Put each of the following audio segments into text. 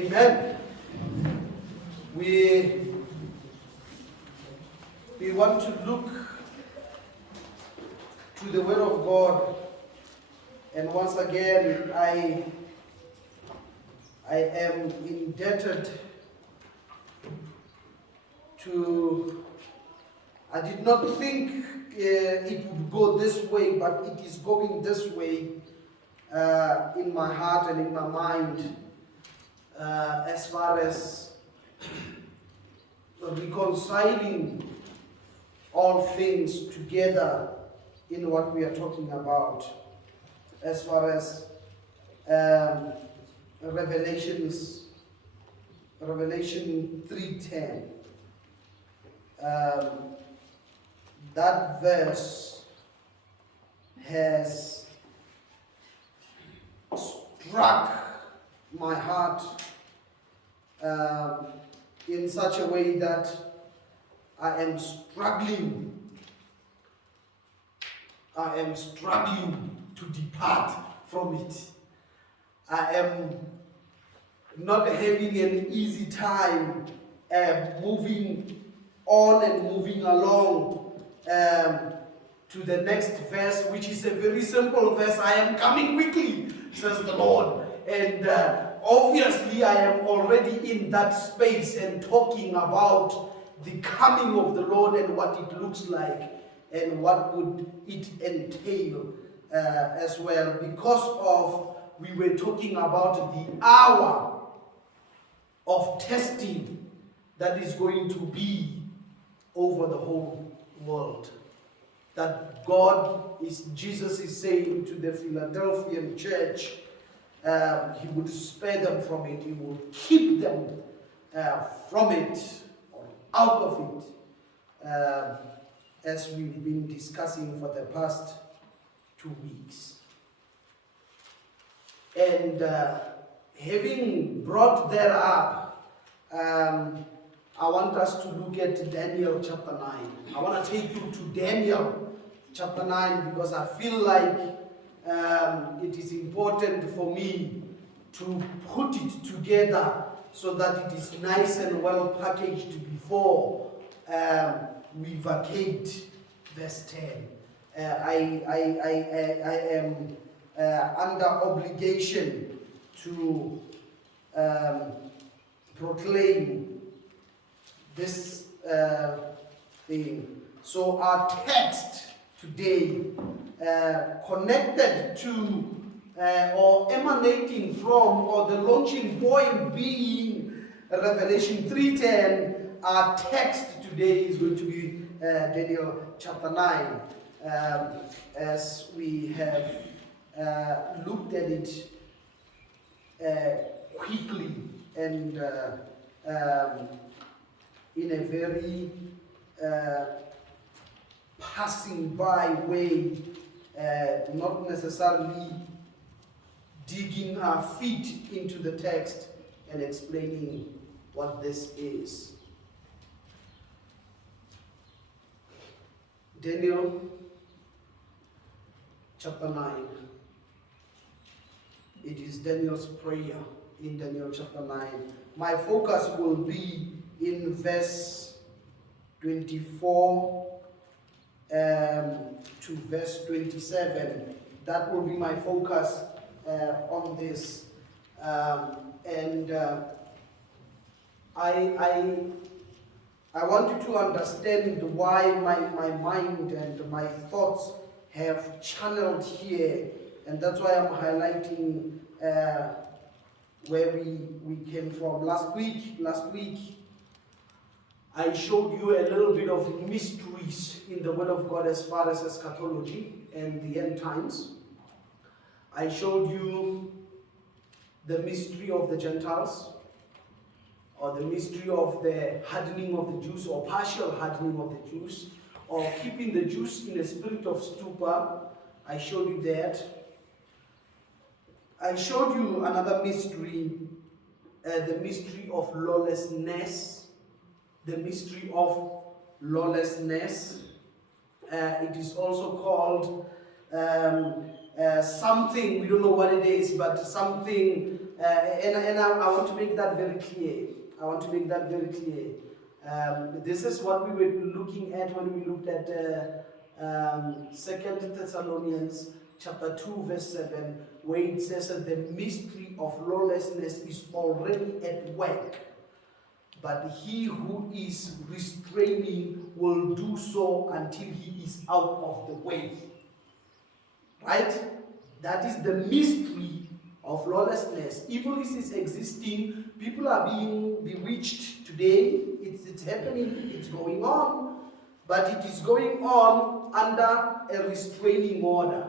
Amen. We want to look to the Word of God, and once again, I am indebted to. I did not think it would go this way, but it is going this way in my heart and in my mind, as far as reconciling all things together in what we are talking about, as far as Revelation 3:10. That verse has struck my heart in such a way that I am struggling to depart from it. I am not having an easy time moving on and moving along to the next verse, which is a very simple verse. I am coming quickly, says the Lord. And obviously I am already in that space and talking about the coming of the Lord and what it looks like and what would it entail as well, because of we were talking about the hour of testing that is going to be over the whole world. That Jesus is saying to the Philadelphian church, he would spare them from it, he would keep them from it, or out of it, as we've been discussing for the past 2 weeks. And having brought that up, I want us to look at Daniel chapter 9. I want to take you to Daniel chapter 9 because I feel like it is important for me to put it together so that it is nice and well packaged before we vacate verse 10. I am under obligation to proclaim this thing. So our text today, connected to or emanating from, or the launching point being Revelation 3:10, our text today is going to be Daniel chapter 9, as we have looked at it quickly and in a very passing by way, not necessarily digging our feet into the text and explaining what this is. Daniel chapter 9. It is Daniel's prayer in Daniel chapter 9. My focus will be in verse 24 to verse 27. That will be my focus on this. And I want you to understand why my mind and my thoughts have channeled here. And that's why I'm highlighting where we came from. Last week, I showed you a little bit of mysteries in the Word of God as far as eschatology and the end times. I showed you the mystery of the Gentiles, or the mystery of the hardening of the Jews, or partial hardening of the Jews, or keeping the Jews in a spirit of stupor. I showed you that. I showed you another mystery, the mystery of lawlessness. The mystery of lawlessness. It is also called something, we don't know what it is, but something and I want to make that very clear. I want to make that very clear. This is what we were looking at when we looked at 2 Thessalonians chapter 2 verse 7, where it says that the mystery of lawlessness is already at work, but he who is restraining will do so until he is out of the way. Right? That is the mystery of lawlessness. Evil is existing. People are being bewitched today. It's happening. It's going on. But it is going on under a restraining order.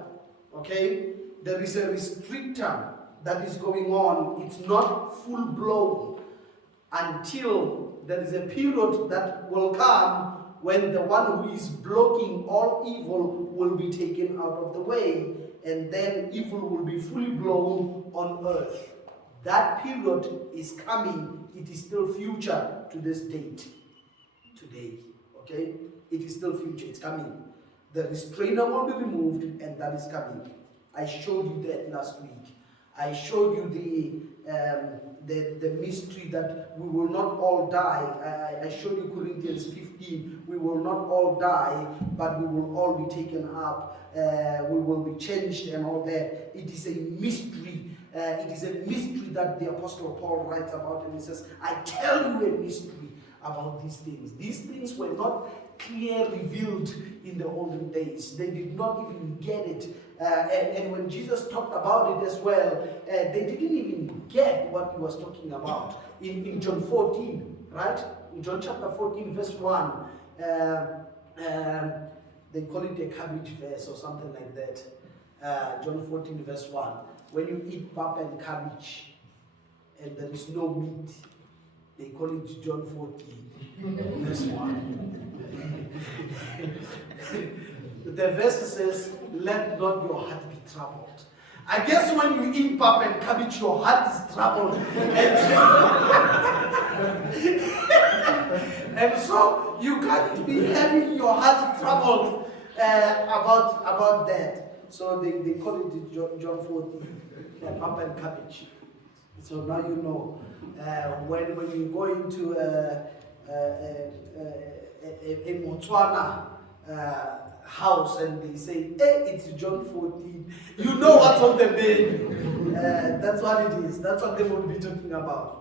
Okay? There is a restrictor that is going on. It's not full blown until there is a period that will come when the one who is blocking all evil will be taken out of the way, and then evil will be fully blown on earth. That period is coming. It is still future to this date. Today. Okay? It is still future. It's coming. The restrainer will be removed, and that is coming. I showed you that last week. I showed you the mystery that we will not all die. I showed you Corinthians 15. We will not all die, but we will all be taken up. We will be changed and all that. It is a mystery. It is a mystery that the Apostle Paul writes about, and he says, I tell you a mystery about these things. These things were not clearly revealed in the olden days. They did not even get it. And when Jesus talked about it as well, they didn't even get what he was talking about. In John 14, right? In John chapter 14, verse 1, they call it a cabbage verse or something like that. John 14, verse 1. When you eat pap and cabbage and there is no meat, they call it John 14, verse 1. The verse says, let not your heart be troubled. I guess when you eat pap and cabbage, your heart is troubled. And so you can't be having your heart troubled about that. So they call it John 14, pap and cabbage. So now you know. When you go into a Motswana house and they say, hey, it's John 14, you know what's on the menu. That's what it is. That's what they will be talking about.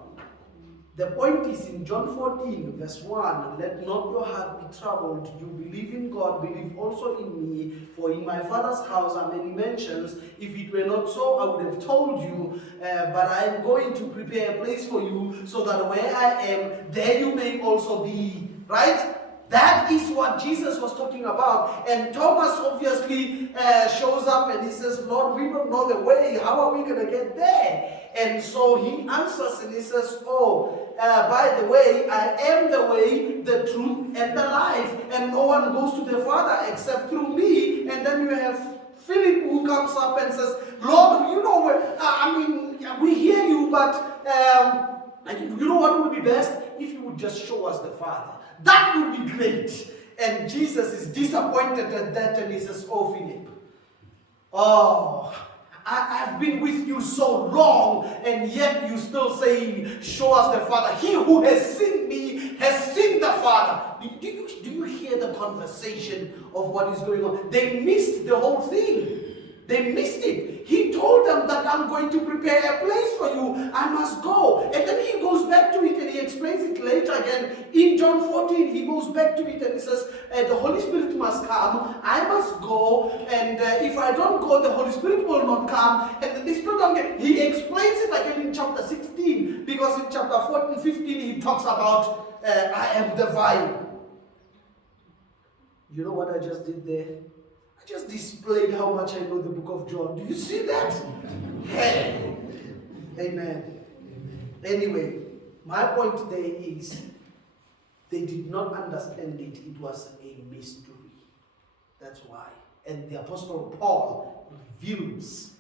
The point is in John 14, verse 1, let not your heart be troubled. You believe in God, believe also in me. For in my Father's house are many mansions. If it were not so, I would have told you. But I am going to prepare a place for you, so that where I am, there you may also be. Right? That is what Jesus was talking about. And Thomas obviously shows up and he says, Lord, we don't know the way. How are we going to get there? And so he answers and he says, by the way, I am the way, the truth, and the life. And no one goes to the Father except through me. And then you have Philip who comes up and says, Lord, you know where, we hear you, but you know what would be best? If you would just show us the Father. That would be great. And Jesus is disappointed at that and he says, oh, Philip, I've been with you so long and yet you still saying, show us the Father. He who has seen me has seen the Father. Do you hear the conversation of what is going on? They missed the whole thing. They missed it. He told them that I'm going to prepare a place for you. I must go. And then he goes back to it and he explains it later again. In John 14, he goes back to it and he says, the Holy Spirit must come. I must go. And if I don't go, the Holy Spirit will not come. And the Spirit don't get. He explains it again in chapter 16. Because in chapter 14, 15, he talks about, I am the vine. You know what I just did there? I just displayed how much I know the book of John. Do you see that? Hey. Amen. Anyway, my point there is they did not understand it. It was a mystery. That's why. And the Apostle Paul reveals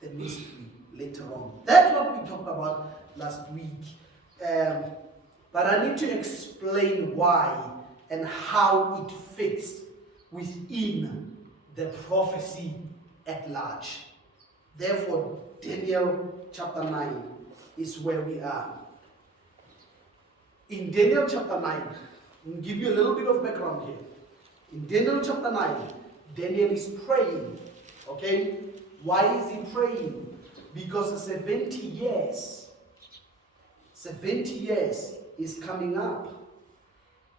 the mystery later on. That's what we talked about last week. But I need to explain why and how it fits within the prophecy at large. Therefore, Daniel chapter 9. is where we are. In Daniel chapter 9, I'll give you a little bit of background here. In Daniel chapter 9, Daniel is praying. Okay? Why is he praying? Because 70 years is coming up.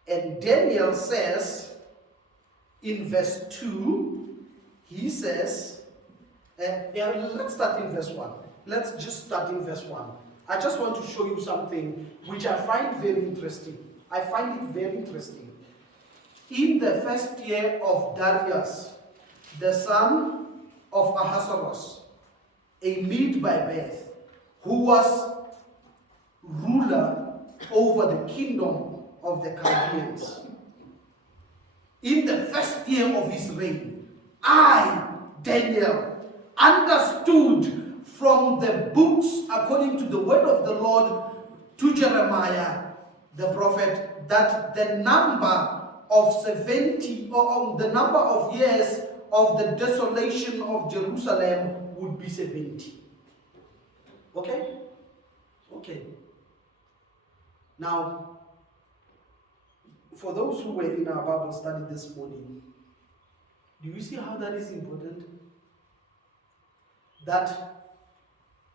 And Daniel says, in verse 2, he says, let's start in verse 1. Let's just start in verse 1. I just want to show you something which I find very interesting. I find it very interesting. In the first year of Darius, the son of Ahasuerus, a Mede by birth, who was ruler over the kingdom of the Chaldeans. In the first year of his reign, I, Daniel, understood from the books according to the word of the Lord to Jeremiah the prophet that the number of 70 or the number of years of the desolation of Jerusalem would be 70. Okay? Okay. Now, for those who were in our Bible study this morning, do you see how that is important? That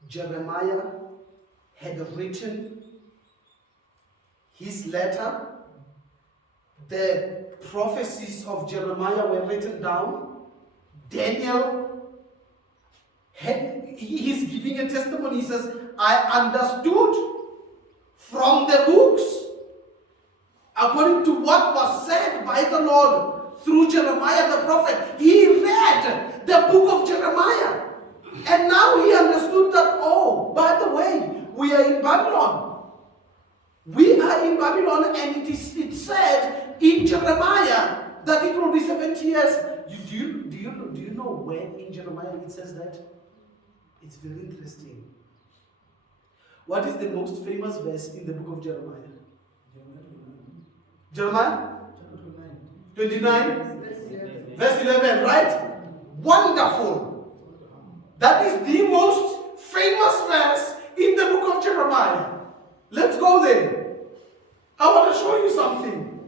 Jeremiah had written his letter, the prophecies of Jeremiah were written down. Daniel, he's giving a testimony. He says, I understood from the books, according to what was said by the Lord through Jeremiah the prophet. He read the book of Jeremiah. And now he understood that, oh, by the way, we are in Babylon. We are in Babylon, and it said in Jeremiah that it will be 70 years. Do you know where in Jeremiah it says that? It's very interesting. What is the most famous verse in the book of Jeremiah? Jeremiah 29, verse 11, right? Wonderful. That is the most famous verse in the book of Jeremiah. Let's go there. I want to show you something.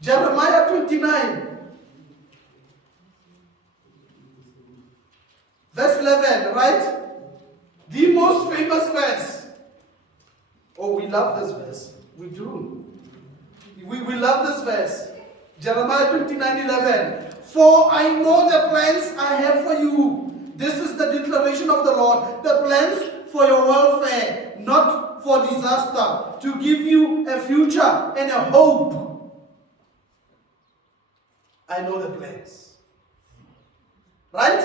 Jeremiah 29, verse 11, right? The most famous verse. Oh, we love this verse. We do. We love this verse. Jeremiah 29:11. For I know the plans I have for you. This is the declaration of the Lord. The plans for your welfare, not for disaster, to give you a future and a hope. I know the plans. Right?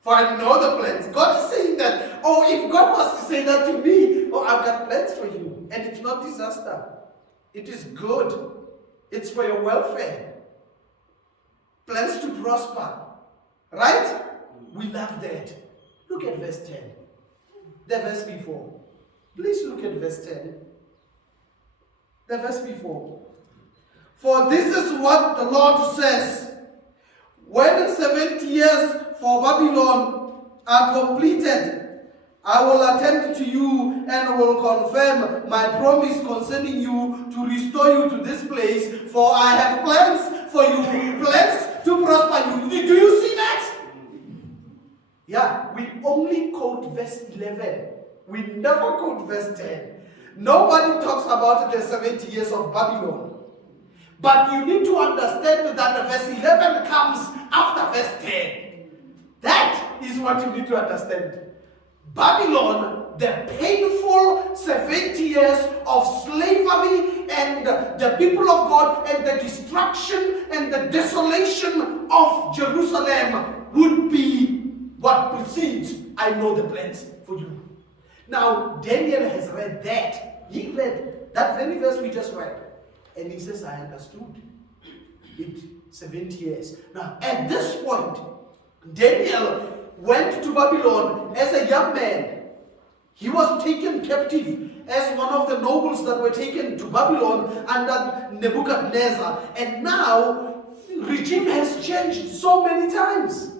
For I know the plans. God is saying that. Oh, if God was to say that to me, oh, I've got plans for you. And it's not disaster. It is good. It's for your welfare. Plans to prosper. Right? We love that. Look at verse 10. The verse before. Please look at verse 10. The verse before. For this is what the Lord says. When the 70 years for Babylon are completed, I will attend to you and will confirm my promise concerning you to restore you to this place. For I have plans for you, plans to prosper you. Do you see that? Yeah, we only quote verse 11. We never quote verse 10. Nobody talks about the 70 years of Babylon. But you need to understand that the verse 11 comes after verse 10. That is what you need to understand. Babylon, the painful 70 years of slavery and the people of God and the destruction and the desolation of Jerusalem would be what precedes. I know the plans for you. Now, Daniel has read that. He read that very verse we just read. And he says, I understood it 70 years. Now, at this point, Daniel went to Babylon as a young man. He was taken captive as one of the nobles that were taken to Babylon under Nebuchadnezzar. And now, regime has changed so many times.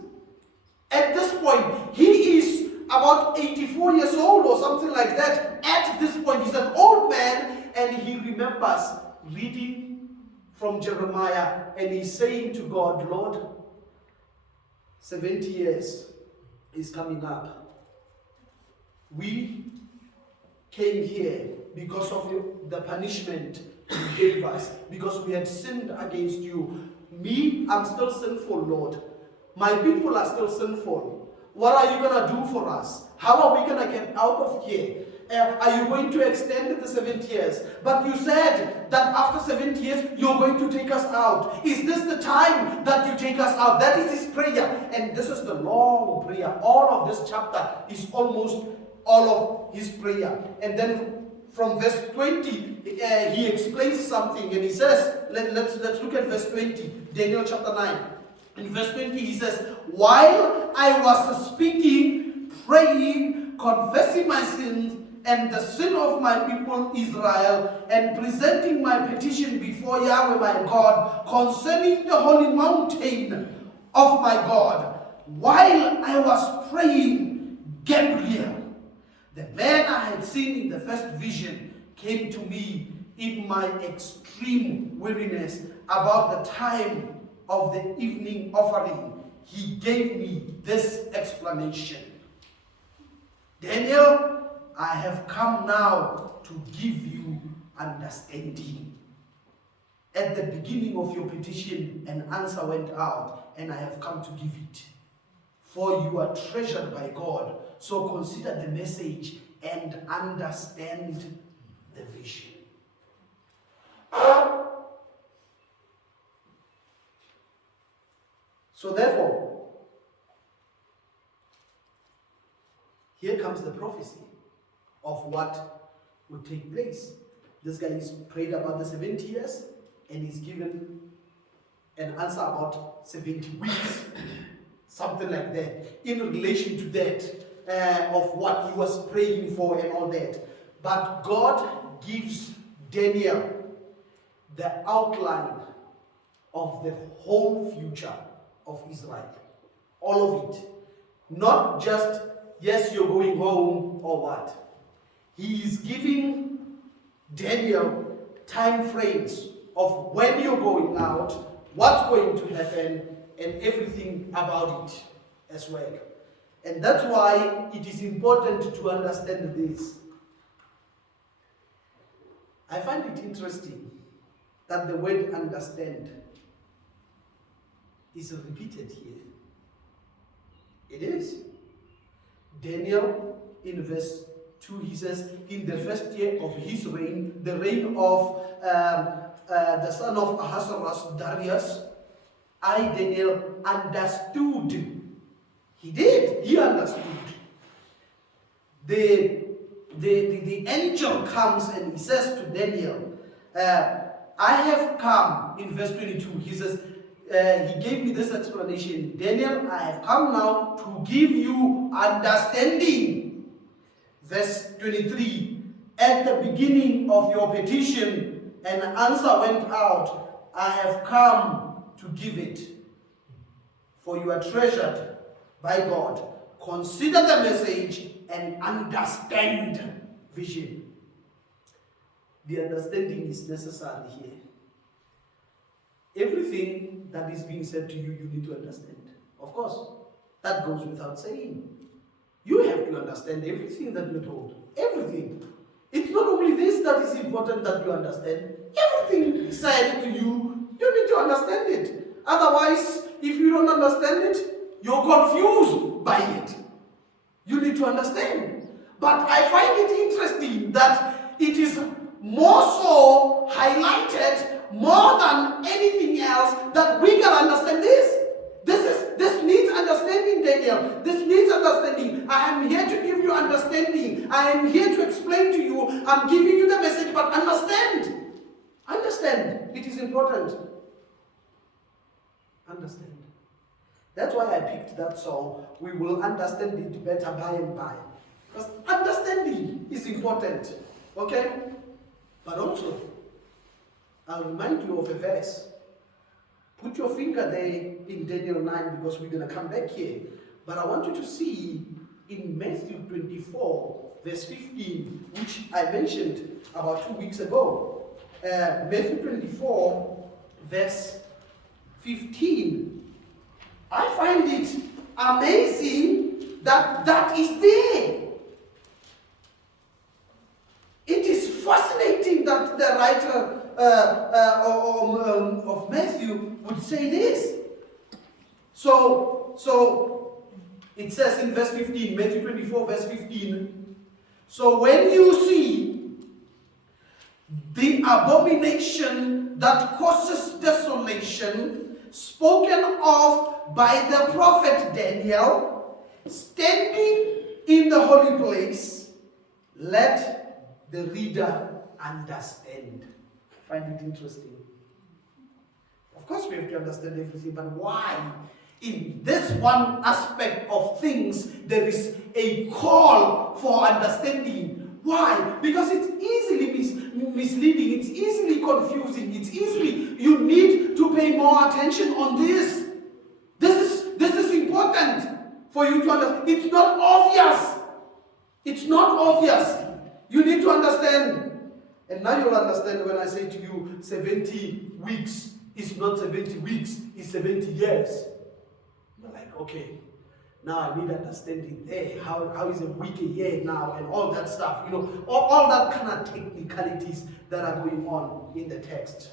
At this point, he is about 84 years old or something like that at this point. He's an old man, and he remembers reading from Jeremiah, and he's saying to God, Lord, 70 years is coming up. We came here because of the punishment you gave us, because we had sinned against you. Me, I'm still sinful, Lord. My people are still sinful. What are you going to do for us? How are we going to get out of here? Are you going to extend the 70 years? But you said that after 70 years, you're going to take us out. Is this the time that you take us out? That is his prayer. And this is the long prayer. All of this chapter is almost all of his prayer. And then from verse 20, he explains something. And he says, let's look at verse 20, Daniel chapter 9. In verse 20, he says, while I was speaking, praying, confessing my sins and the sin of my people Israel, and presenting my petition before Yahweh my God concerning the holy mountain of my God, while I was praying, Gabriel, the man I had seen in the first vision, came to me in my extreme weariness about the time of the evening offering. He gave me this explanation. Daniel, I have come now to give you understanding. At the beginning of your petition, an answer went out, and I have come to give it. For you are treasured by God. So consider the message and understand the vision. So therefore, here comes the prophecy of what would take place. This guy is prayed about the 70 years, and he's given an answer about 70 weeks, something like that, in relation to that, of what he was praying for and all that. But God gives Daniel the outline of the whole future of Israel. All of it. Not just, yes, you're going home or what. He is giving Daniel time frames of when you're going out, what's going to happen, and everything about it as well. And that's why it is important to understand this. I find it interesting that the word understand is repeated here. It is. Daniel, in verse 2, he says, in the first year of his reign, the reign of the son of Ahasuerus, Darius, I, Daniel, understood. He did. He understood. The angel comes and he says to Daniel, I have come, in verse 22, he says, he gave me this explanation. Daniel, I have come now to give you understanding. Verse 23, at the beginning of your petition, an answer went out. I have come to give it. For you are treasured by God. Consider the message and understand vision. The understanding is necessary here. Everything that is being said to you, you need to understand. Of course, that goes without saying. You have to understand everything that you're told. Everything. It's not only this that is important that you understand. Everything said to you, you need to understand it. Otherwise, if you don't understand it, you're confused by it. You need to understand. But I find it interesting that it is more so highlighted more than anything else that we can understand this. This needs understanding, Daniel. This needs understanding. I am here to give you understanding. I am here to explain to you. I'm giving you the message, but understand. Understand. It is important. Understand. That's why I picked that song. We will understand it better by and by. Because understanding is important. Okay? But also, I'll remind you of a verse. Put your finger there in Daniel 9 because we're going to come back here. But I want you to see in Matthew 24, verse 15, which I mentioned about 2 weeks ago. Matthew 24, verse 15. I find it amazing that that is there. It is fascinating that the writer of Matthew would say this. So it says in verse 15, Matthew 24, verse 15. So when you see the abomination that causes desolation, spoken of by the prophet Daniel, standing in the holy place, let the reader understand. I find it interesting. Of course we have to understand everything, but why? In this one aspect of things, there is a call for understanding. Why? Because it's easily misleading, it's easily confusing, it's easily, you need to pay more attention on this. This is important for you to understand. It's not obvious. It's not obvious. You need to understand. And now you'll understand when I say to you, 70 weeks is not 70 weeks, it's 70 years. You're like, okay, now I need understanding there. How is a week a year now, and all that stuff, all that kind of technicalities that are going on in the text.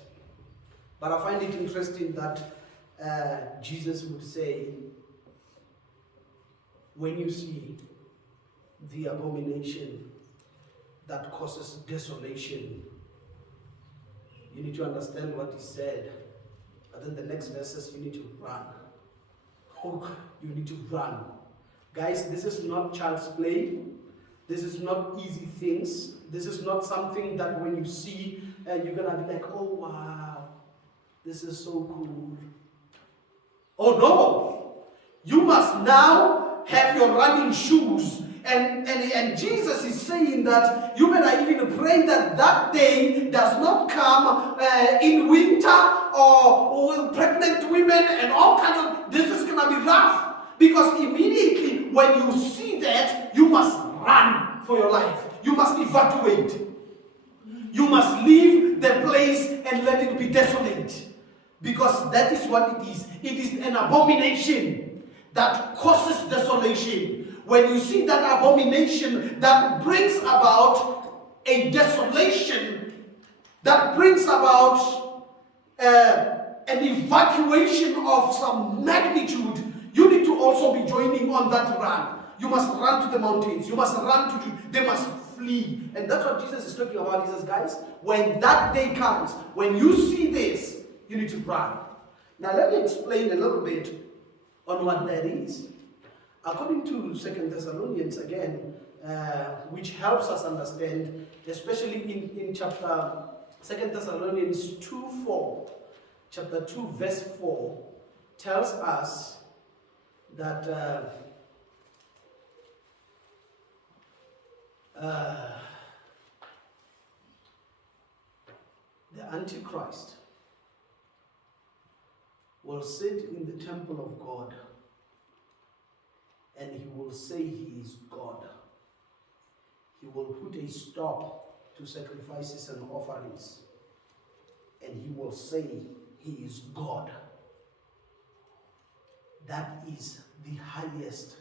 But I find it interesting that Jesus would say, when you see the abomination that causes desolation, you need to understand what he said. But then the next verses, you need to run. You need to run. Guys, this is not child's play. This is not easy things. This is not something that when you see, you're going to be like, oh wow, this is so cool. Oh no! You must now have your running shoes. And Jesus is saying that you better even pray that that day does not come in winter or with pregnant women and all kinds of. This is going to be rough, because immediately when you see that, you must run for your life. You must evacuate. You must leave the place and let it be desolate, because that is what it is. It is an abomination that causes desolation. When you see that abomination that brings about a desolation, that brings about an evacuation of some magnitude, you need to also be joining on that run. You must run to the mountains. You must they must flee. And that's what Jesus is talking about. He says, guys, when that day comes, when you see this, you need to run. Now let me explain a little bit on what that is. According to 2 Thessalonians again, which helps us understand, especially in chapter 2 Thessalonians 2:4, chapter 2 verse 4, tells us that the Antichrist will sit in the temple of God, and he will say he is God. He will put a stop to sacrifices and offerings, and he will say he is God. That is the highest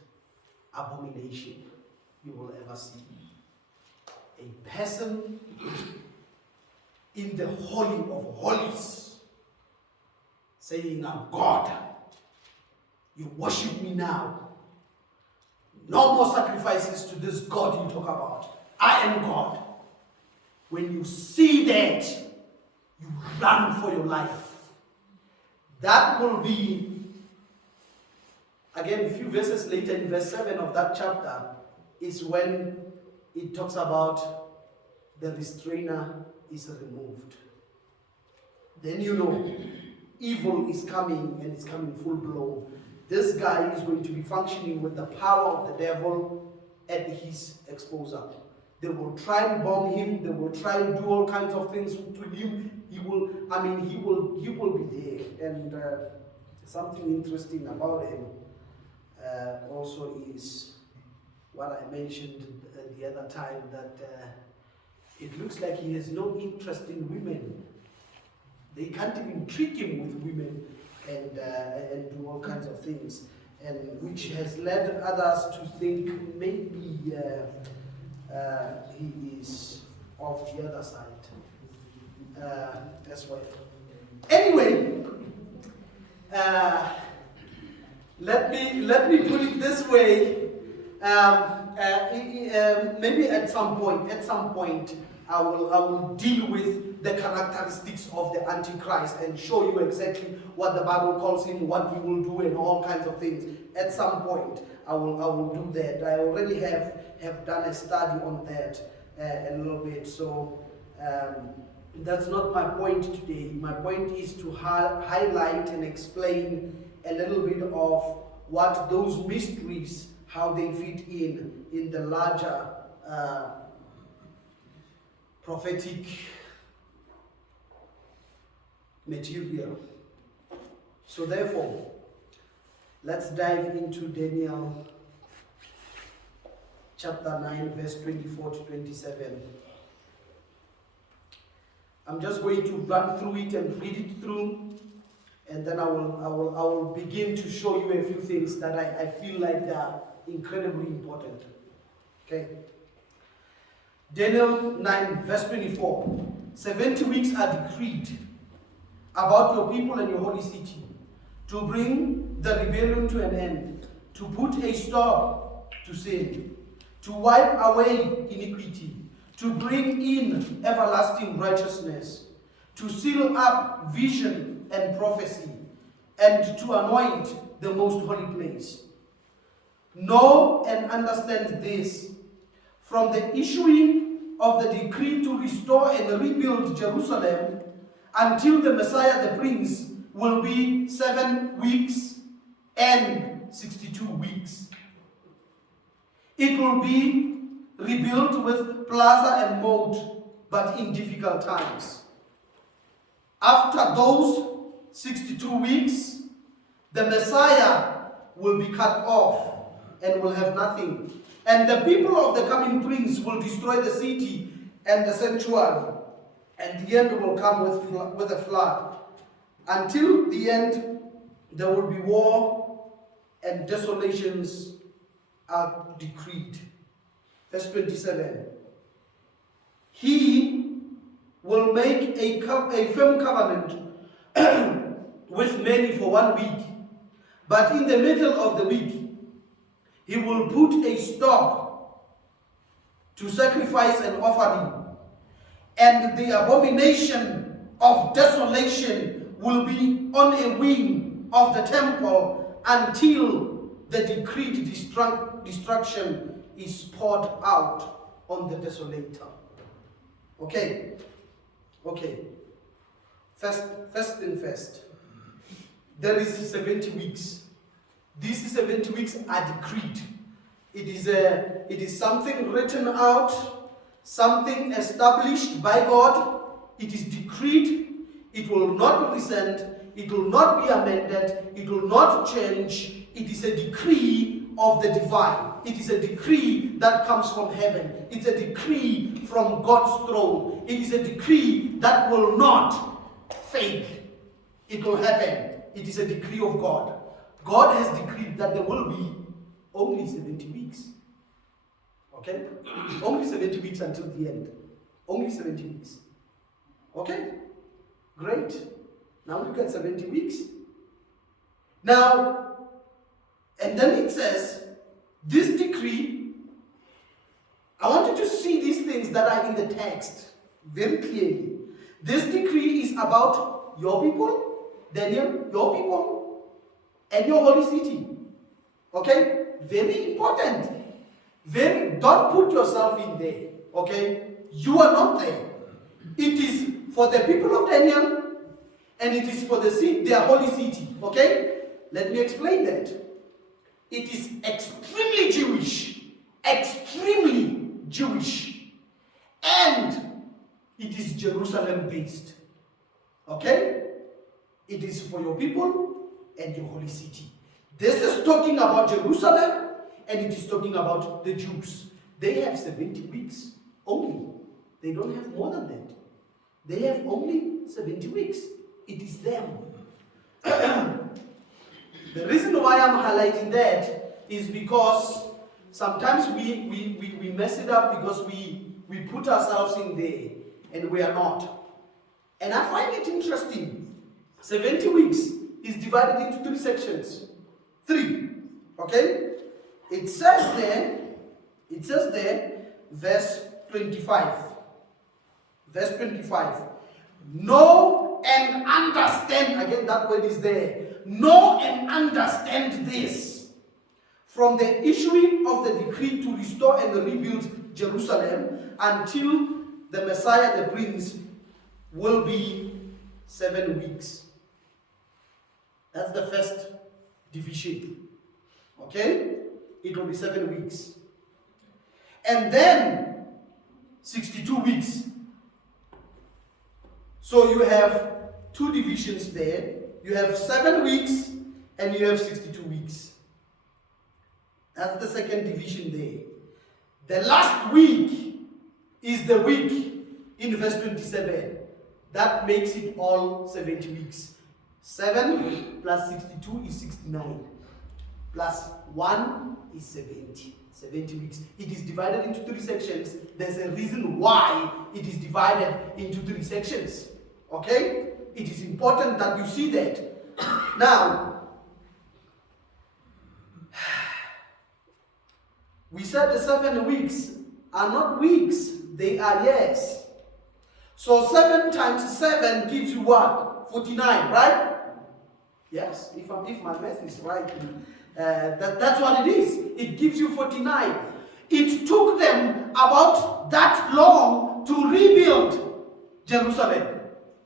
abomination you will ever see. A person in the Holy of Holies saying, I'm God. You worship me now. No more sacrifices to this God you talk about. I am God. When you see that, you run for your life. That will be, again, a few verses later, in verse 7 of that chapter, is when it talks about the restrainer is removed. Then you know evil is coming, and it's coming full blown. This guy is going to be functioning with the power of the devil at his exposure. They will try and bomb him. They will try and do all kinds of things to him. He will be there. And something interesting about him also is what I mentioned the other time, that it looks like he has no interest in women. They can't even treat him with women and do all kinds of things, and which has led others to think maybe he is of the other side as well. Anyway, let me put it this way. Maybe at some point, I will deal with the characteristics of the Antichrist and show you exactly what the Bible calls him, what he will do, and all kinds of things. At some point, I will do that. I already have done a study on that a little bit. So that's not my point today. My point is to highlight and explain a little bit of what those mysteries, how they fit in the larger prophetic material. So therefore, let's dive into Daniel chapter 9, verse 24 to 27. I'm just going to run through it and read it through, and then I will begin to show you a few things that I feel like they are incredibly important. Okay. Daniel 9, verse 24. 70 weeks are decreed about your people and your holy city, to bring the rebellion to an end, to put a stop to sin, to wipe away iniquity, to bring in everlasting righteousness, to seal up vision and prophecy, and to anoint the most holy place. Know and understand this: from the issuing of the decree to restore and rebuild Jerusalem until the Messiah the Prince will be 7 weeks and 62 weeks. It will be rebuilt with plaster and moat, but in difficult times. After those 62 weeks, the Messiah will be cut off and will have nothing. And the people of the coming prince will destroy the city and the sanctuary, and the end will come with a flood. Until the end, there will be war and desolations are decreed. Verse 27. He will make a firm covenant with many for 1 week, but in the middle of the week, he will put a stop to sacrifice and offering, and the abomination of desolation will be on a wing of the temple until the decreed destruction is poured out on the desolator. Okay. First thing first. There is 70 weeks. These 70 weeks are decreed. It is something written out, something established by God. It is decreed. It will not be resent. It will not be amended. It will not change. It is a decree of the divine. It is a decree that comes from heaven. It's a decree from God's throne. It is a decree that will not fake. It will happen. It is a decree of God. God has decreed that there will be only 70 weeks. Okay? Only 70 weeks until the end. Only 70 weeks. Okay? Great. Now look at 70 weeks. Now, and then it says, this decree, I want you to see these things that are in the text very clearly. This decree is about your people, Daniel, your people, and your holy city. Okay? Very important. Don't put yourself in there. Okay? You are not there. It is for the people of Daniel, and it is for their holy city. Okay? Let me explain that. It is extremely Jewish. Extremely Jewish. And it is Jerusalem based. Okay? It is for your people and your holy city. This is talking about Jerusalem, and it is talking about the Jews. They have 70 weeks only. They don't have more than that. They have only 70 weeks. It is them. The reason why I'm highlighting that is because sometimes we mess it up because we put ourselves in there and we are not. And I find it interesting. 70 weeks is divided into 3 sections. 3. Okay? It says there, verse 25. Verse 25. Know and understand, again that word is there. Know and understand this. From the issuing of the decree to restore and rebuild Jerusalem until the Messiah, the Prince, will be 7 weeks. That's the first division. Okay? It will be 7 weeks. And then 62 weeks. So you have 2 divisions there. You have 7 weeks and you have 62 weeks. That's the second division there. The last week is the week in verse 27. That makes it all 70 weeks. 7 plus 62 is 69. Plus 1 is 70. 70 weeks. It is divided into 3 sections. There's a reason why it is divided into 3 sections. Okay? It is important that you see that. Now, we said the 7 weeks are not weeks, they are years. So 7 times 7 gives you what? 49, right? Yes, if my math is right, that's what it is. It gives you 49. It took them about that long to rebuild Jerusalem.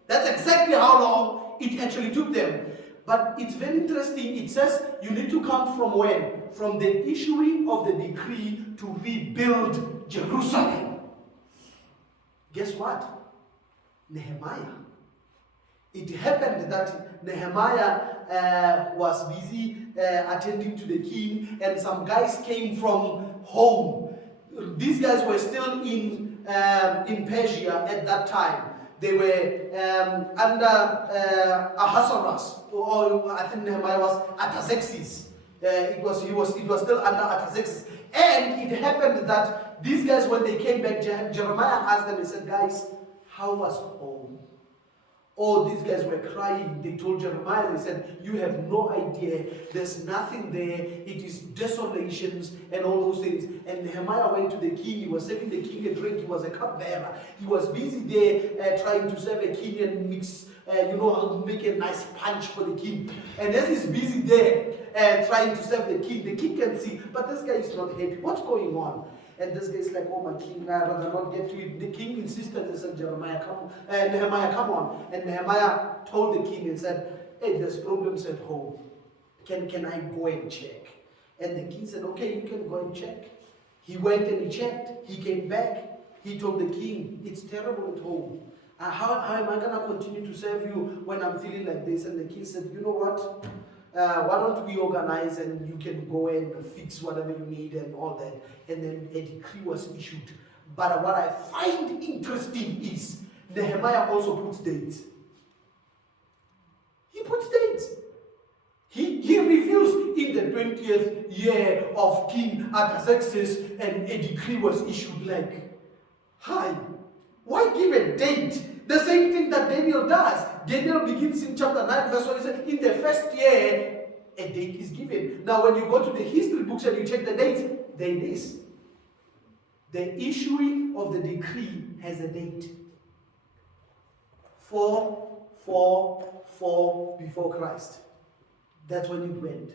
That's exactly how long it actually took them. But it's very interesting. It says you need to count from when? From the issuing of the decree to rebuild Jerusalem. Guess what? Nehemiah. It happened that Nehemiah was busy attending to the king, and some guys came from home. These guys were still in Persia at that time. They were under Ahasuerus, or I think Nehemiah was Artaxerxes. It was still under Artaxerxes. And it happened that these guys, when they came back, Jeremiah asked them, he said, guys, how was home? Oh, these guys were crying. They told Jeremiah, they said, you have no idea. There's nothing there. It is desolations and all those things. And Nehemiah went to the king. He was serving the king a drink. He was a cupbearer. He was busy there trying to serve a king and mix, make a nice punch for the king. And as he's busy there trying to serve the king can see, but this guy is not happy. What's going on? And this guy is like, oh my king, I'd rather not get to it. The king insisted and said, Nehemiah, come on. And Nehemiah told the king and said, hey, there's problems at home. Can I go and check? And the king said, okay, you can go and check. He went and he checked. He came back. He told the king, it's terrible at home. How am I going to continue to serve you when I'm feeling like this? And the king said, you know what? Why don't we organize and you can go and fix whatever you need and all that. And then a decree was issued. But what I find interesting is Nehemiah also puts dates. He puts dates. He reveals in the 20th year of King Artaxerxes and a decree was issued. Like, hi, why give a date? The same thing that Daniel does. Daniel begins in chapter 9, verse 1. He said, in the first year, a date is given. Now, when you go to the history books and you check the dates, there it is. The issuing of the decree has a date. 444 before Christ. That's when it went.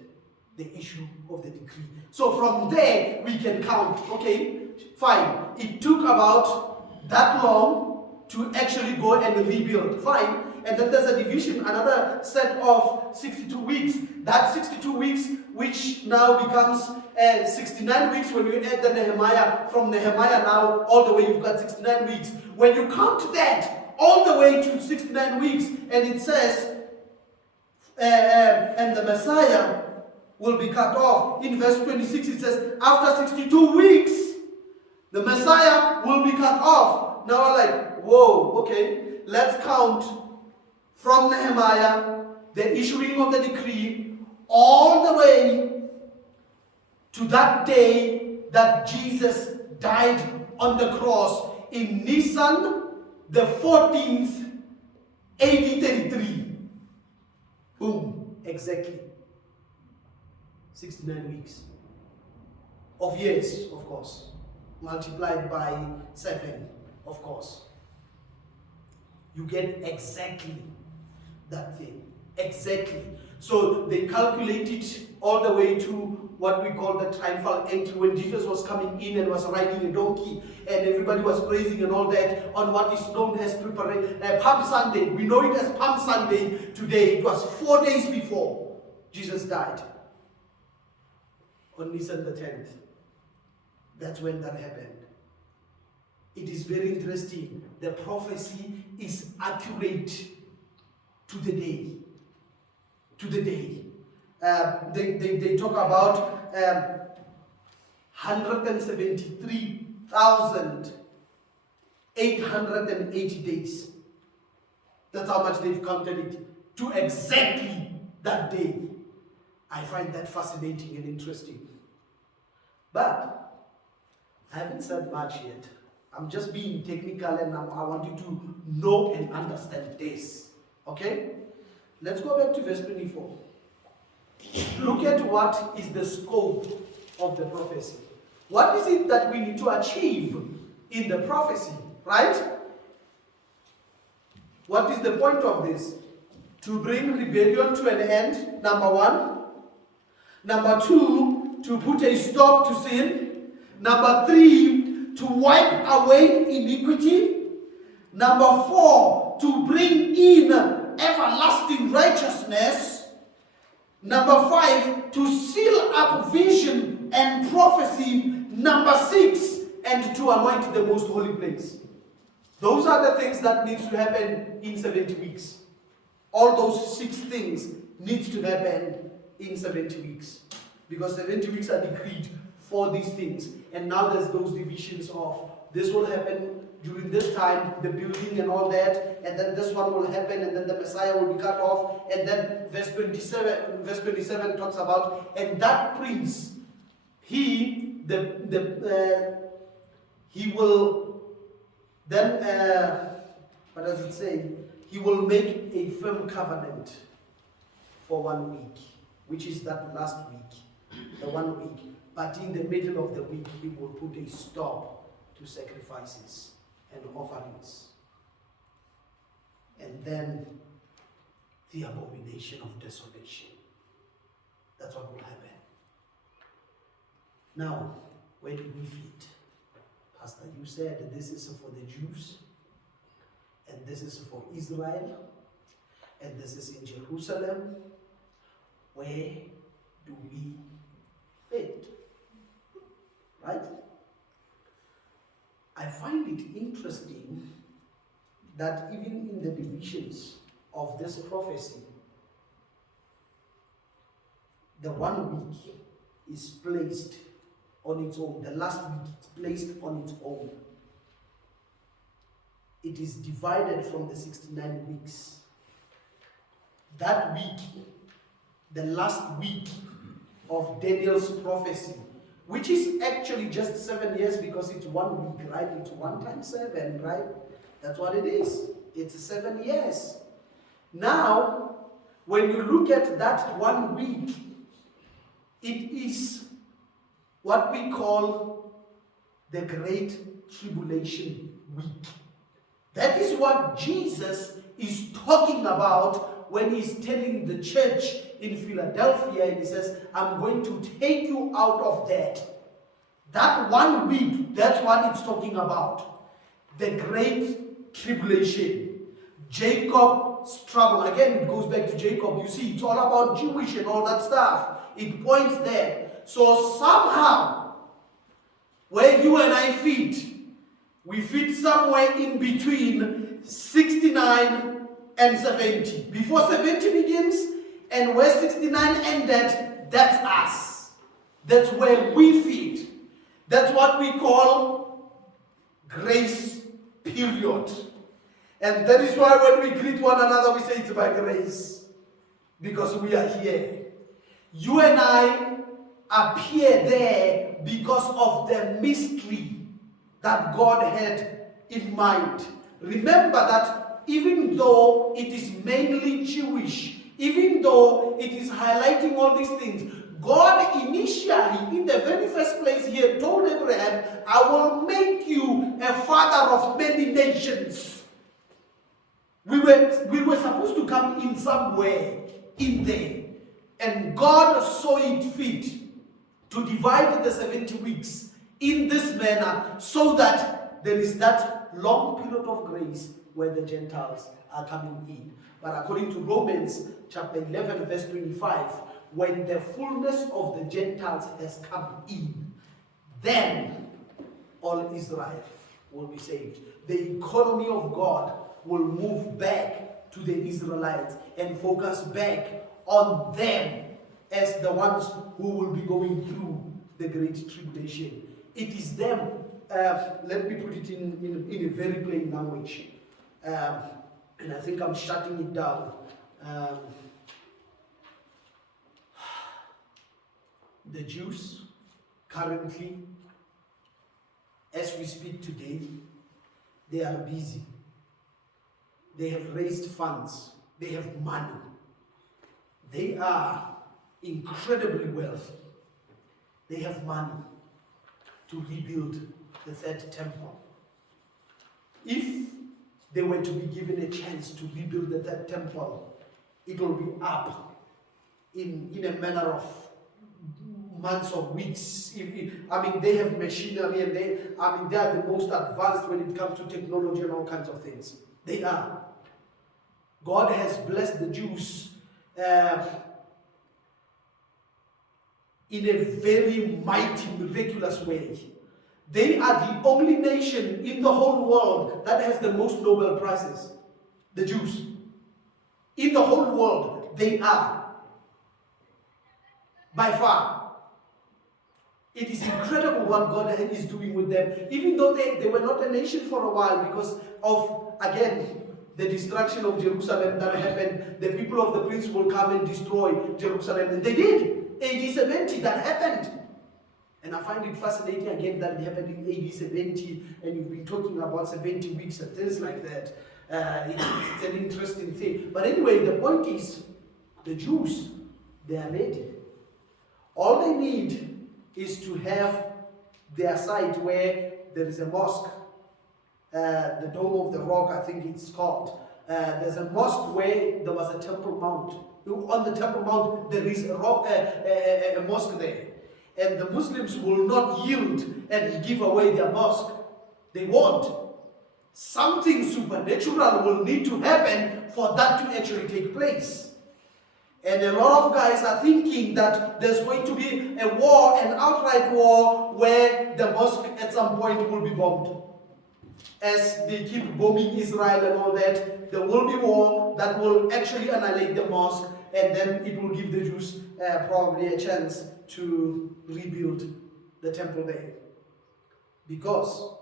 The issue of the decree. So from there, we can count. Okay, fine. It took about that long to actually go and rebuild. Fine. And then there's a division, another set of 62 weeks. That 62 weeks, which now becomes 69 weeks when you add the Nehemiah. From Nehemiah now, all the way you've got 69 weeks. When you count that, all the way to 69 weeks, and it says, and the Messiah will be cut off. In verse 26 it says, after 62 weeks, the Messiah will be cut off. Now we're like, whoa, okay, let's count from Nehemiah, the issuing of the decree, all the way to that day that Jesus died on the cross in Nisan the 14th, AD 33. Boom, exactly. 69 weeks of years, of course, multiplied by 7, of course. You get exactly that thing. Exactly. So they calculated all the way to what we call the triumphal entry, when Jesus was coming in and was riding a donkey and everybody was praising and all that on what is known as Palm Sunday. We know it as Palm Sunday today. It was 4 days before Jesus died. On Nisan the 10th. That's when that happened. It is very interesting. The prophecy is accurate to the day. To the day. They talk about 173,880 days. That's how much they've counted it to exactly that day. I find that fascinating and interesting. But I haven't said much yet. I'm just being technical and I want you to know and understand this. Okay? Let's go back to verse 24. Look at what is the scope of the prophecy. What is it that we need to achieve in the prophecy, right? What is the point of this? To bring rebellion to an end, number 1. Number 2, to put a stop to sin. Number 3, to wipe away iniquity. Number 4, to bring in everlasting righteousness. Number 5, to seal up vision and prophecy. Number 6, and to anoint the most holy place. Those are the things that needs to happen in 70 weeks. All those 6 things needs to happen in 70 weeks. Because 70 weeks are decreed for these things. And now there's those divisions of this will happen during this time, the building and all that, and then this one will happen, and then the Messiah will be cut off, and then verse 27 talks about, and that prince, he will then, what does it say? He will make a firm covenant for 1 week, which is that last week, the 1 week. But in the middle of the week, he will put a stop to sacrifices and offerings. And then the abomination of desolation. That's what will happen. Now, where do we fit? Pastor, you said this is for the Jews, and this is for Israel, and this is in Jerusalem. Where do we fit? Right? I find it interesting that even in the divisions of this prophecy, the 1 week is placed on its own. The last week is placed on its own. It is divided from the 69 weeks. That week, the last week of Daniel's prophecy, which is actually just 7 years because it's 1 week, right? It's 1 times 7, right? That's what it is. It's 7 years. Now, when you look at that 1 week, it is what we call the Great Tribulation Week. That is what Jesus is talking about when he's telling the church in Philadelphia, and he says, I'm going to take you out of that. That 1 week, that's what it's talking about. The Great Tribulation. Jacob's trouble. Again, it goes back to Jacob. You see, it's all about Jewish and all that stuff. It points there. So somehow, where you and I fit, we fit somewhere in between 69 and 70. Before 70 begins, And where 69 ended, that's us. That's where we fit. That's what we call grace period. And that is why when we greet one another, we say it's by grace. Because we are here. You and I appear there because of the mystery that God had in mind. Remember that even though it is mainly Jewish, even though it is highlighting all these things, God initially, in the very first place, He had told Abraham, I will make you a father of many nations. We were supposed to come in somewhere in there. And God saw it fit to divide the 70 weeks in this manner so that there is that long period of grace where the Gentiles are coming in. But according to Romans chapter 11 verse 25, when the fullness of the Gentiles has come in, then all Israel will be saved. The economy of God will move back to the Israelites and focus back on them as the ones who will be going through the great tribulation. It is them. Let me put it in a very plain language. And I think I'm shutting it down. The Jews currently, as we speak today, they are busy. They have raised funds. They have money. They are incredibly wealthy. They have money to rebuild the third temple. If they were to be given a chance to rebuild the third temple, it will be up in a matter of months or weeks. They have machinery and they are the most advanced when it comes to technology and all kinds of things. They are. God has blessed the Jews in a very mighty, miraculous way. They are the only nation in the whole world that has the most Nobel Prizes. The Jews. In the whole world, they are. By far. It is incredible what God is doing with them. Even though they were not a nation for a while because of, again, the destruction of Jerusalem that happened. The people of the prince will come and destroy Jerusalem. And they did. AD 70, that happened. And I find it fascinating again that it happened in AD 70, and you've been talking about 70 weeks and things like that. It's an interesting thing. But anyway, the point is, the Jews, they are ready. All they need is to have their site where there is a mosque, the Dome of the Rock, I think it's called. There's a mosque where there was a Temple Mount. On the Temple Mount, there is a mosque there. And the Muslims will not yield and give away their mosque. They won't. Something supernatural will need to happen for that to actually take place. And a lot of guys are thinking that there's going to be a war, an outright war, where the mosque at some point will be bombed. As they keep bombing Israel and all that, there will be war that will actually annihilate the mosque, and then it will give the Jews probably a chance to rebuild the temple there. Because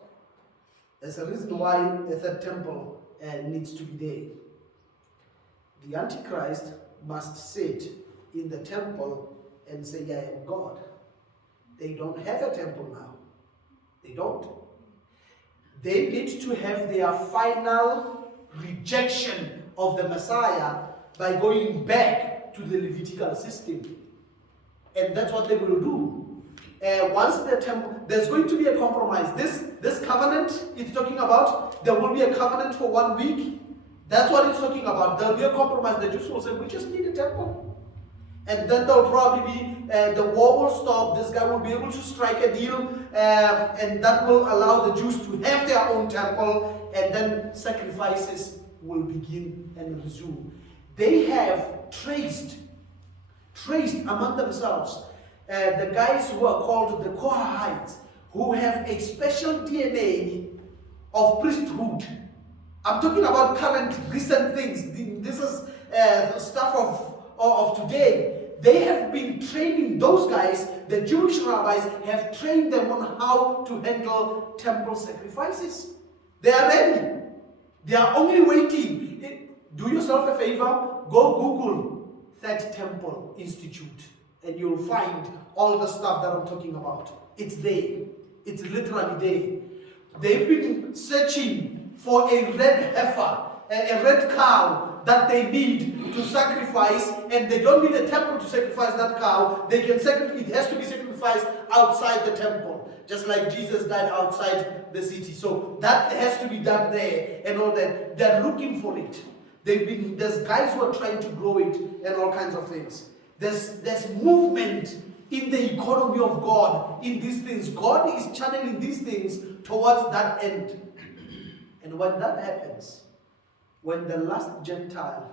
there's a reason why a third temple needs to be there. The Antichrist must sit in the temple and say, I am God. They don't have a temple now. They don't. They need to have their final rejection of the Messiah by going back to the Levitical system. And that's what they will do. Once the temple, there's going to be a compromise. This covenant it's talking about, there will be a covenant for 1 week. That's what it's talking about. There'll be a compromise. The Jews will say, we just need a temple. And then there'll probably be, the war will stop. This guy will be able to strike a deal. And that will allow the Jews to have their own temple. And then sacrifices will begin and resume. They have traced among themselves the guys who are called the Kohahites, who have a special DNA of priesthood. I'm talking about current, recent things. This is stuff of today, they have been training those guys, the Jewish rabbis have trained them on how to handle temple sacrifices. They are ready. They are only waiting. Do yourself a favor, go Google Third Temple Institute and you'll find all the stuff that I'm talking about. It's there. It's literally there. They've been searching for a red heifer, a red cow that they need to sacrifice, and they don't need a temple to sacrifice that cow. They can sacrifice. It has to be sacrificed outside the temple, just like Jesus died outside the city. So that has to be done there, and all that. They're looking for it. There's guys who are trying to grow it, and all kinds of things. There's movement in the economy of God in these things. God is channeling these things towards that end. And when that happens, when the last Gentile,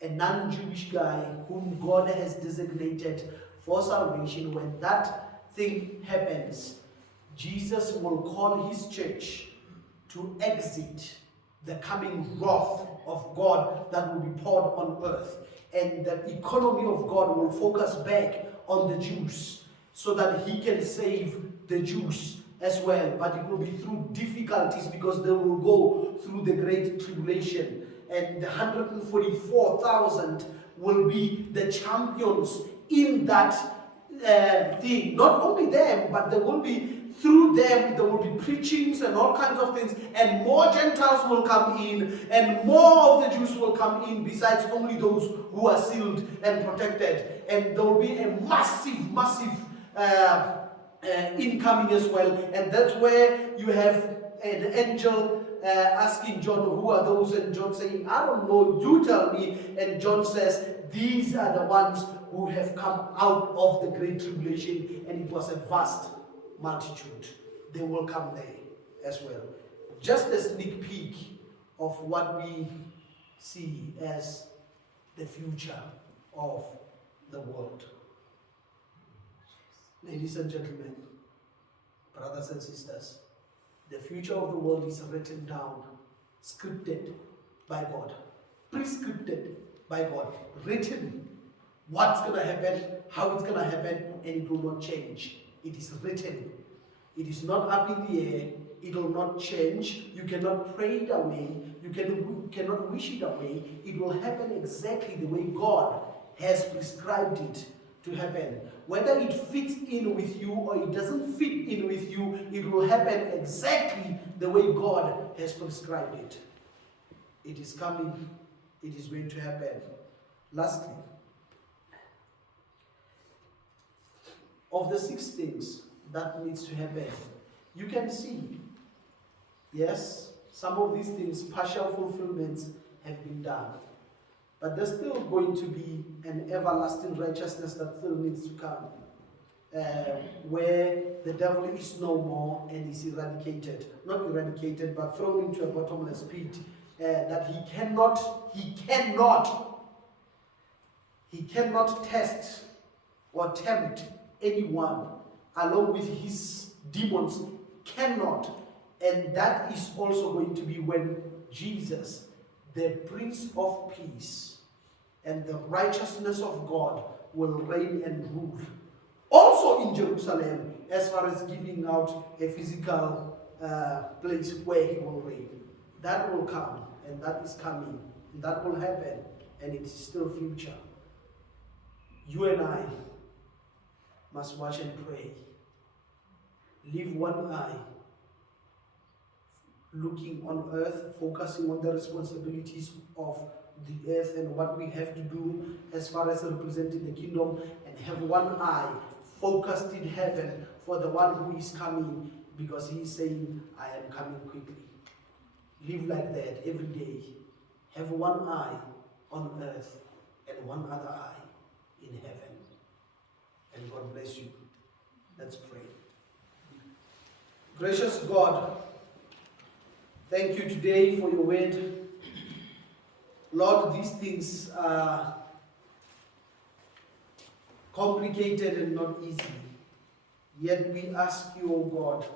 a non-Jewish guy whom God has designated for salvation, when that thing happens, Jesus will call his church to exit the coming wrath of God that will be poured on earth. And the economy of God will focus back on the Jews so that he can save the Jews as well. But it will be through difficulties because they will go through the great tribulation. And the 144,000 will be the champions in that thing. Not only them, but there will be, through them, there will be preachings and all kinds of things, and more Gentiles will come in, and more of the Jews will come in, besides only those who are sealed and protected. And there will be a massive incoming as well. And that's where you have an angel asking John, who are those? And John saying, I don't know, you tell me. And John says, these are the ones who have come out of the great tribulation, and it was a vast multitude. They will come there as well. Just a sneak peek of what we see as the future of the world. Ladies and gentlemen, brothers and sisters, the future of the world is written down, scripted by God, prescripted by God, written. What's going to happen, how it's going to happen, and it will not change. It is written. It is not up in the air. It will not change. You cannot pray it away. You cannot wish it away. It will happen exactly the way God has prescribed it to happen. Whether it fits in with you or it doesn't fit in with you, it will happen exactly the way God has prescribed it. It is coming. It is going to happen. Lastly, of the 6 things that needs to happen, you can see, yes, some of these things, partial fulfillments have been done. But there's still going to be an everlasting righteousness that still needs to come, where the devil is no more and is eradicated. Not eradicated, but thrown into a bottomless pit, that he cannot test or tempt anyone along with his demons, cannot. And that is also going to be when Jesus, the Prince of Peace and the righteousness of God, will reign and rule. Also in Jerusalem, as far as giving out a physical place where he will reign. That will come, and that is coming, and that will happen, and it is still future. You and I must watch and pray. Leave one eye looking on earth, focusing on the responsibilities of the earth and what we have to do as far as representing the kingdom, and have one eye focused in heaven for the one who is coming, because he is saying, I am coming quickly. Live like that every day. Have one eye on earth and one other eye in heaven. And God bless you. Let's pray. Gracious God, thank you today for your word. Lord, these things are complicated and not easy. Yet we ask you, O God,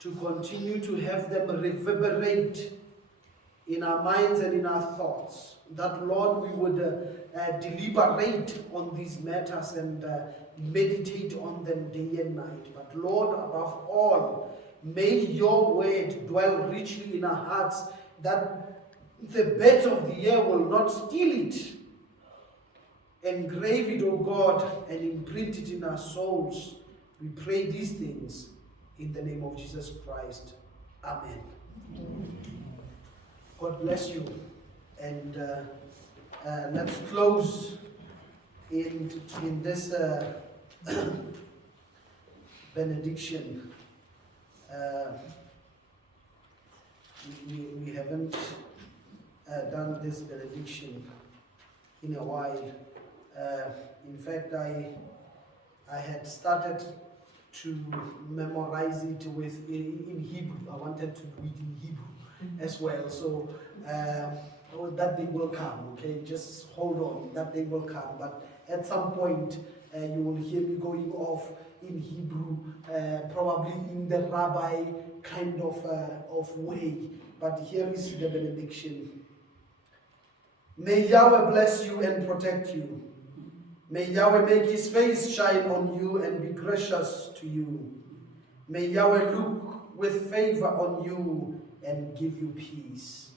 to continue to have them reverberate in our minds and in our thoughts. That, Lord, we would deliberate on these matters and meditate on them day and night. But Lord, above all, may your word dwell richly in our hearts, that the birds of the air will not steal it. Engrave it, O God, and imprint it in our souls. We pray these things in the name of Jesus Christ. Amen. God bless you. And let's close in this benediction. We haven't done this benediction in a while. In fact, I had started to memorize it in Hebrew. I wanted to do it in Hebrew as well. So that day will come, okay? Just hold on, that day will come. But at some point, you will hear me going off in Hebrew, probably in the rabbi kind of way. But here is the benediction. May Yahweh bless you and protect you. May Yahweh make his face shine on you and be gracious to you. May Yahweh look with favor on you and give you peace.